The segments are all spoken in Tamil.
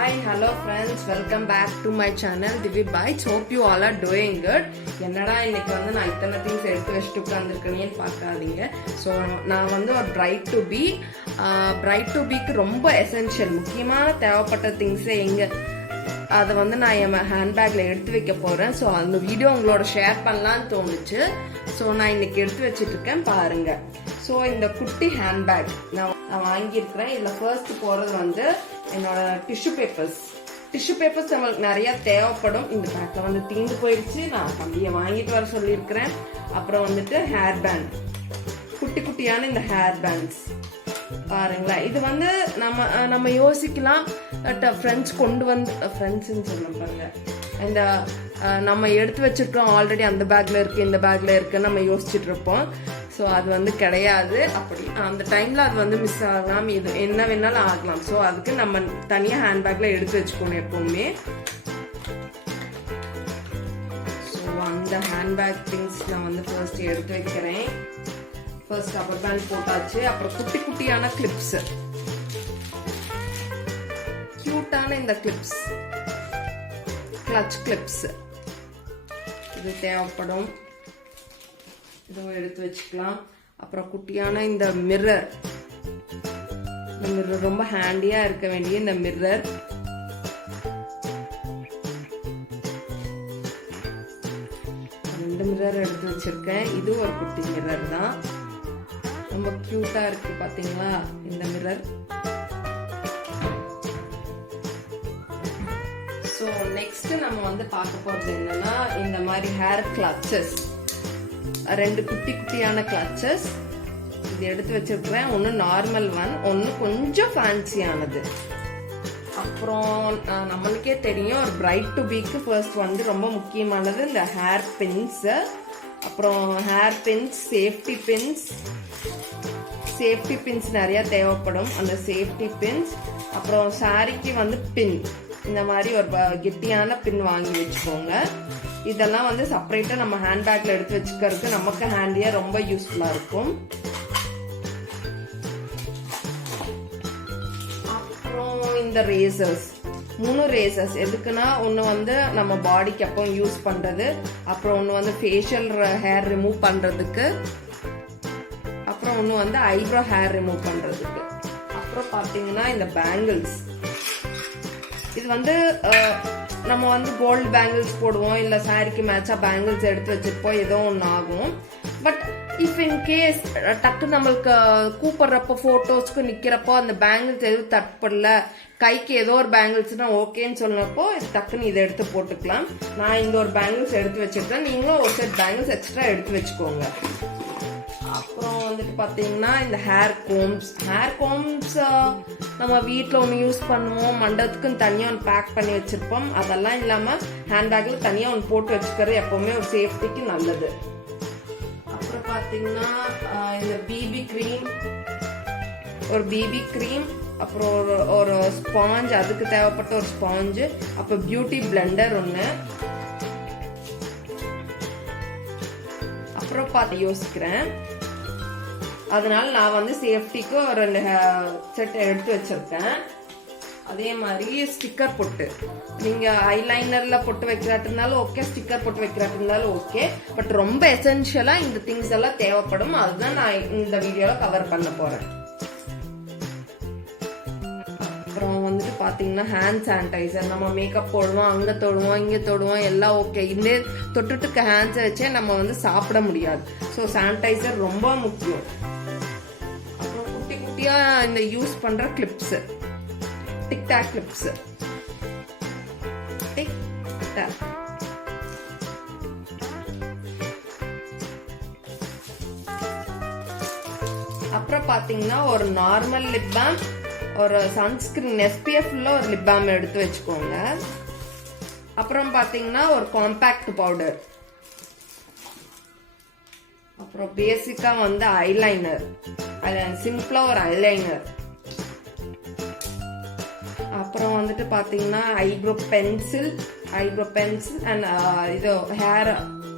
Hi, hello friends, welcome back to my channel Divi Bites. Hope you all are doing good. என்னடா இன்னைக்கு வந்து நான் இத்தனை திங்ஸ் எடுத்து வச்சுட்டு உட்காந்துருக்கேன்னு பார்க்காதீங்க. ஸோ நான் வந்து ஒரு பிரைட் டு பீக்கு ரொம்ப எசென்ஷியல் முக்கியமான தேவைப்பட்ட திங்ஸை அதை வந்து நான் என் ஹேண்ட்பேக்ல எடுத்து வைக்க போறேன். ஸோ அந்த வீடியோ உங்களோட ஷேர் பண்ணலான்னு தோணுச்சு. ஸோ நான் இன்னைக்கு எடுத்து வச்சிட்டு இருக்கேன் பாருங்க. ஸோ இந்த குட்டி ஹேண்ட்பேக் நான் வாங்கியிருக்கிறேன். இதில் ஃபர்ஸ்ட் போறது வந்து என்னோட டிஷ்யூ பேப்பர்ஸ் நம்மளுக்கு நிறைய தேவைப்படும். இந்த பேக்ல வந்து தீந்து போயிடுச்சு. நான் தம்பியை வாங்கிட்டு வர சொல்லியிருக்கிறேன். அப்புறம் வந்துட்டு ஹேர் பேண்ட், குட்டியான இந்த ஹேர் பேண்ட்ஸ் பாருங்களேன். இது வந்து நம்ம யோசிக்கலாம் ஃப்ரெண்ட்ஸ் கொண்டு வந்து ஃப்ரெண்ட்ஸ்ன்னு சொல்லலாம் பாருங்க. இந்த நம்ம எடுத்து வச்சிருக்கோம் ஆல்ரெடி அந்த பேக்ல இருக்கு இந்த பேக்ல இருக்குன்னு நம்ம யோசிச்சுட்டு இருப்போம். ஸோ அது வந்து கிடையாது. அப்படி அந்த டைம்ல அது வந்து மிஸ் ஆகலாம், இது என்ன வேணாலும் ஆகலாம். ஸோ அதுக்கு நம்ம தனியாக ஹேண்ட்பேக்ல எடுத்து வச்சுக்கணும் எப்பவுமே. ஸோ அந்த ஹேண்ட்பேக் திங்ஸ் நான் வந்து ஃபர்ஸ்ட் எடுத்து வைக்கிறேன். ஃபர்ஸ்ட் ரப்பர் பேண்ட் போட்டாச்சு. அப்புறம் குட்டியான கிளிப்ஸ், கியூட்டான இந்த கிளிப்ஸ், கிளட்ச் கிளிப்ஸ் இது தேவைப்படும். இதுவும் எடுத்து வச்சுக்கலாம். அப்புறம் குட்டியான இந்த மிரர் ரொம்ப ஹேண்டியா இருக்க வேண்டிய இந்த மிரர். ரெண்டு மிரர் எடுத்து வச்சிருக்கேன். இது ஒரு குட்டி மிரர் தான், ரொம்ப கியூட்டா இருக்கு பாத்தீங்களா இந்த மிரர். ஸோ நெக்ஸ்ட் நம்ம வந்து பார்க்க போறது என்னன்னா இந்த மாதிரி ஹேர் கிளச்சஸ், ரெண்டு குட்டியான கிளச்சஸ் இது எடுத்து வச்சிருக்கிறேன். ஒன்று நார்மல் ஒன், ஒன்று கொஞ்சம் ஃபேன்சியானது. அப்புறம் நம்மளுக்கே தெரியும் ஒரு பிரைட் டு பீக்கு ஃபர்ஸ்ட் வந்து ரொம்ப முக்கியமானது இந்த ஹேர் பின்ஸ். அப்புறம் ஹேர் பின்ஸ், சேஃப்டி பின்ஸ் நிறைய தேவைப்படும். அந்த சேஃப்டி பின்ஸ், அப்புறம் சாரிக்கு வந்து பின், இந்த மாதிரி ஒரு கெட்டியான பின் வாங்கி வச்சுக்கோங்க. இதெல்லாம் வந்து செப்பரேட்டா நம்ம ஹேண்ட்பேக்ல எடுத்து வச்சுக்கிறதுக்கு நமக்கு ஹேண்டியா ரொம்ப யூஸ்ஃபுல்லா இருக்கும். அப்புறம் இந்த ரேசர்ஸ், 3 ரேசர்ஸ் எதுக்குன்னா ஒன்னு வந்து நம்ம பாடிக்கு அப்போ யூஸ் பண்றது, அப்புறம் ஒன்னு வந்து ஃபேஷியல் ஹேர் ரிமூவ் பண்றதுக்கு, அப்புறம் ஒன்னு வந்து ஐப்ரோ ஹேர் ரிமூவ் பண்றதுக்கு. அப்புறம் பாத்தீங்கன்னா இந்த பேங்கிள்ஸ், இது வந்து நம்ம வந்து கோல்டு பேங்கிள்ஸ் போடுவோம், இல்ல சாரிக்கு மேட்சா பேங்கிள்ஸ் எடுத்து வச்சிருப்போம், ஏதோ ஒன்னு ஆகும். பட் இஃப் இன் கேஸ் டக்கு நம்மளுக்கு கூப்பிடுறப்போ போட்டோஸ்க்கு நிக்கிறப்போ அந்த பேங்கிள்ஸ் எதுவும் தட்டுப்படல, கைக்கு ஏதோ ஒரு பேங்கிள்ஸ்னா ஓகேன்னு சொன்னப்போ டக்குன்னு இதை எடுத்து போட்டுக்கலாம். நான் இந்த ஒரு பேங்கிள்ஸ் எடுத்து வச்சிருக்கேன். நீங்களும் ஒரு செட் பேங்கிள்ஸ் எக்ஸ்ட்ரா எடுத்து வச்சுக்கோங்க. அப்புறம் வந்துட்டு பாத்தீங்கன்னா இந்த ஹேர் கோம்ஸ் நம்ம வீட்டில் ஒன்று யூஸ் பண்ணுவோம், மண்டபத்துக்குன்னு தனியாக ஒன்று பேக் பண்ணி வச்சிருப்போம். அதெல்லாம் இல்லாம ஹேண்ட்பேக்ல தனியாக ஒன்று போட்டு வச்சுக்கிறது எப்பவுமே ஒரு சேஃப்டிக்கு நல்லது. அப்புறம் பாத்தீங்கன்னா இந்த பிபி கிரீம், அப்புறம் ஒரு ஸ்பாஞ்ச், அதுக்கு தேவைப்பட்ட ஒரு ஸ்பாஞ்சு, அப்புறம் பியூட்டி பிளெண்டர் ஒன்று. அப்புறம் பார்த்து யோசிக்கிறேன், அதனால நான் வந்து சேஃப்டிக்கு ஒரு 2 செட் எடுத்து வச்சிருக்கேன். அதே மாதிரி ஸ்டிக்கர் பொட்டு, நீங்க ஐலைனர்ல பொட்டு வைக்கிறாட்டிருந்தாலும் ஓகே, ஸ்டிக்கர் பொட்டு வைக்கிறாட்டிருந்தாலும் ஓகே. பட் ரொம்ப எசென்ஷியலா இந்த திங்ஸ் எல்லாம் தேவைப்படும். அதுதான் நான் இந்த வீடியோல கவர் பண்ண போறேன். அப்புறம் வந்துட்டு பாத்தீங்கன்னா ஹேண்ட் சானிடைசர், நம்ம மேக்கப் போடுவோம், அங்க தொடுவோம் இங்க தொடுவோம் எல்லாம் ஓகே. இந்த தொட்டுட்டுக்க ஹேண்ட்ஸை வச்சே நம்ம வந்து சாப்பிட முடியாது. ஸோ சானிடைசர் ரொம்ப முக்கியம். அப்புறம் குட்டியா இந்த யூஸ் பண்ற கிளிப்ஸ், டிக்டாக் கிளிப்ஸ், அப்புறம் பாத்தீங்கன்னா ஒரு நார்மல் லிப் பாம், ஒரு சன்ஸ்கிரீன் எஸ்பிஎஃப் உள்ள ஒரு லிப் பாம் எடுத்து வச்சுக்கோங்க. அப்புறம் பாத்தீங்கன்னா ஒரு காம்பாக்ட் பவுடர், அப்புறம் பேசிக்கா வந்து ஐலைனர், சிம்பிளா ஒரு ஐலைனர். அப்புறம் வந்துட்டு பாத்தீங்கன்னா ஐப்ரோ பென்சில் அண்ட் இது ஹேர்,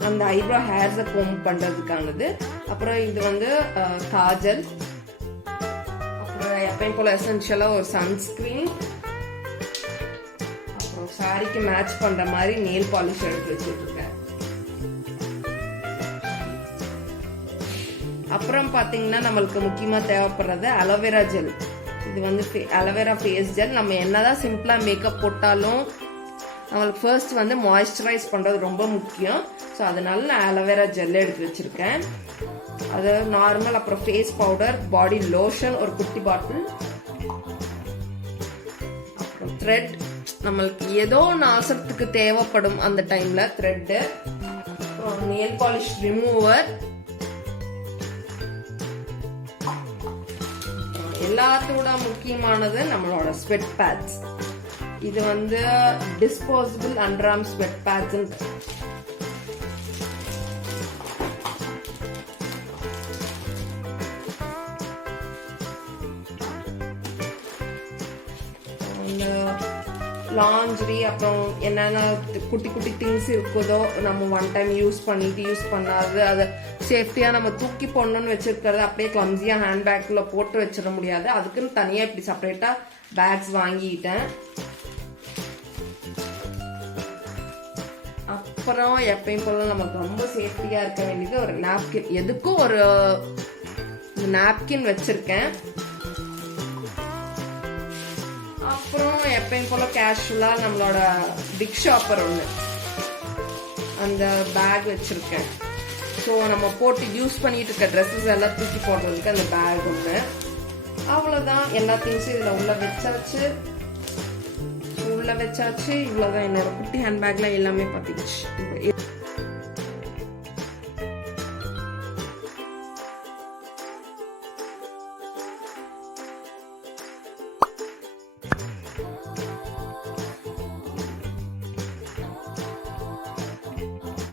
அந்த ஐப்ரோ ஹேர்ஸை கோம் பண்றதுக்கானது. அப்புறம் இது வந்து காஜல், எப்பயும் போல எசென்ஷியலா ஒரு சன்ஸ்கிரீன், சாரிக்கு மேட்ச் பண்ற மாதிரி நெயில் பாலிஷ் எடுத்து வச்சுட்டு இருக்கேன். அப்புறம் பாத்தீங்கன்னா நம்மளுக்கு முக்கியமா தேவைப்படுறது அலோவேரா ஜெல். இது வந்து அலோவேரா ஃபேஸ் ஜெல். நம்ம என்னதான் சிம்பிளா மேக்கப் போட்டாலும் நம்மளுக்கு ஃபர்ஸ்ட் வந்து மாய்ஸ்சரைஸ் பண்றது ரொம்ப முக்கியம். ஸோ அதனால நான் அலோவேரா ஜெல் எடுத்து வச்சிருக்கேன். அது நார்மல், அப்புறம் ஃபேஸ் பவுடர், பாடி லோஷன் ஒரு குட்டி பாட்டில், அப்புறம் த்ரெட், நம்மளுக்கு ஏதோ ஒன்று அவசரத்துக்கு தேவைப்படும் அந்த டைம்ல த்ரெட், அப்புறம் நெயில் பாலிஷ் ரிமூவர், எல்லாத்தோட முக்கியமானது நம்மளோட ஸ்வெட் பேட்ஸ். இது வந்து disposable underarm sweat pads. Laundry, அப்புறம் என்னென்ன குட்டி குட்டி திங்ஸ் இருக்குதோ நம்ம ஒன் டைம் யூஸ் பண்ணிட்டு யூஸ் பண்ணாது அதை சேஃப்டியா நம்ம தூக்கி போடணும்னு வச்சிருக்கிறது அப்படியே கிளம்ஸியா ஹேண்ட் பேக்ல போட்டு வச்சிட முடியாது. அதுக்குன்னு தனியா இப்படி செப்பரேட்டா பேக்ஸ் வாங்கிட்டேன். அப்புறம் எப்பயும் போல நமக்கு ரொம்ப சேஃப்டியா இருக்க வேண்டியது ஒரு நாப்கின். எதுக்கும் ஒரு நாப்கின் வச்சிருக்கேன். அப்புறம் எப்பயும் போல கேஷுவலா நம்மளோட பிக் ஷாப்பர் ஒன்று அந்த பேக் வச்சிருக்கேன். ஸோ நம்ம போட்டு யூஸ் பண்ணிட்டு இருக்க ட்ரெஸ்ஸஸ் எல்லாம் தூக்கி போடுறதுக்கு அந்த பேக் ஒன்று. அவ்வளோதான், எல்லா திங்ஸும் இதில் உள்ள வச்சாச்சு. இவ்வளோதான் என்னோட குட்டி ஹேண்ட் பேக்ல எல்லாமே பார்த்துச்சு.